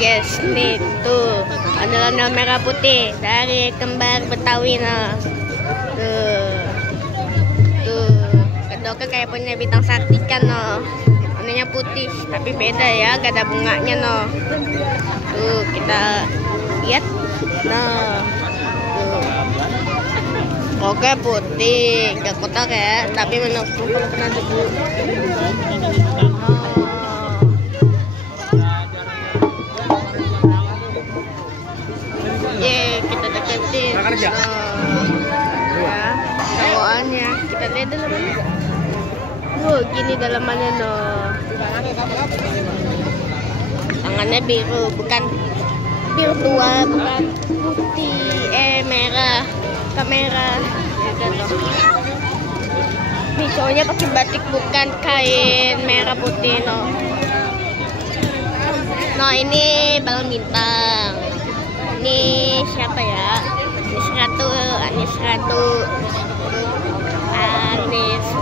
Guys, nih tuh ondel-ondel merah putih dari kembar Betawi nah. Tuh kedoknya kayak punya bintang Saktikan no. Warnanya putih tapi beda ya, gak ada bunganya no. Tuh kita lihat nah. Oke putih, gak kotak ya, tapi menurutku kalau kena debu. Kita deketin. Ya, bawaannya kita lihat dalamannya. Gini dalamannya no. Tangannya biru, bukan biru tua, bukan putih, merah. Kamera nih cowoknya pakai batik bukan kain merah putih no. Nah ini balon bintang. Ini siapa ya? Anis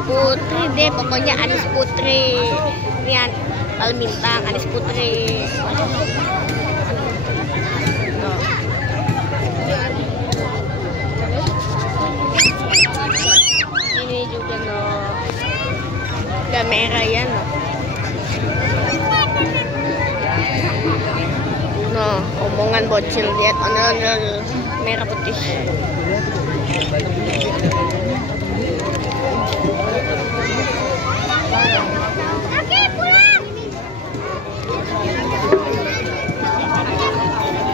Putri deh, pokoknya Anis Putri. Ini balon bintang Anis Putri. Juga no, udah merah ya no. No, omongan bocil lihat ondel-ondel merah putih. Oke pulang.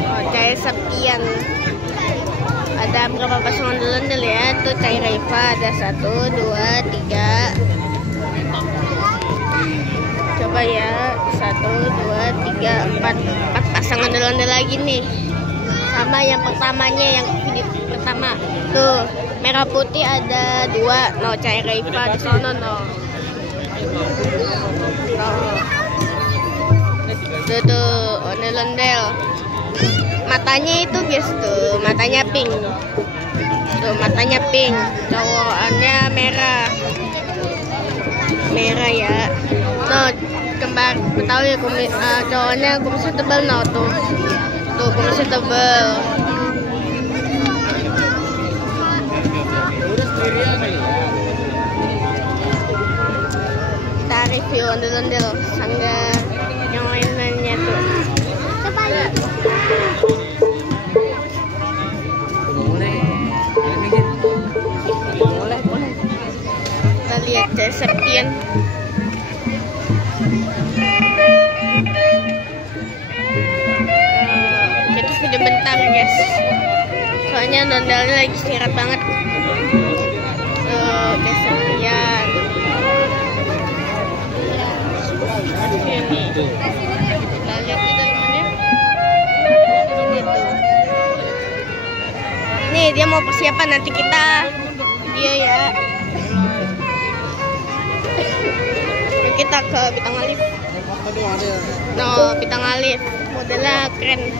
Oh, cair sepian. Ada berapa pasang ondel-ondel ya? Tuh Cai Raifa ada 1, 2, 3. Coba ya 1, 2, 3, 4 pasang ondel-ondel lagi nih. Sama yang pertamanya, yang video pertama. Tuh merah putih ada 2. No, Cai Raifa di sono no. Tuh ondel-ondel. Matanya itu biasa tuh, matanya pink. Tuh matanya pink, cowokannya merah ya. Tuh kembar Betawi cowoknya kumisnya tebal no tuh. Tuh kumisnya tebal. Kita review ondel-ondel sanggar yang lain-lainnya tuh. Kita lihat sepian. Kita video bentar guys, soalnya ondel-ondelnya lagi istirahat banget. Kesepian. Ini kita lihat di dalamnya. Ini tuh. Nih dia mau persiapan nanti kita video ya. Kita ke Bintang Alif. No, Bintang Alif modelnya keren.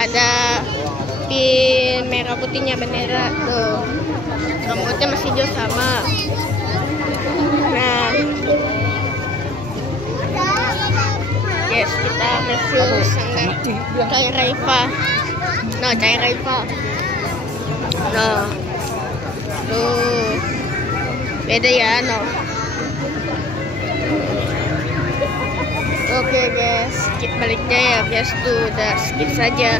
Ada pin merah putihnya bendera tuh. Rambutnya masih hijau sama. Nah, yes kita review sanggar Cai Raifa. No, Cai Raifa. No, tuh beda ya no. Oke guys, skip baliknya ya guys tuh udah skip saja.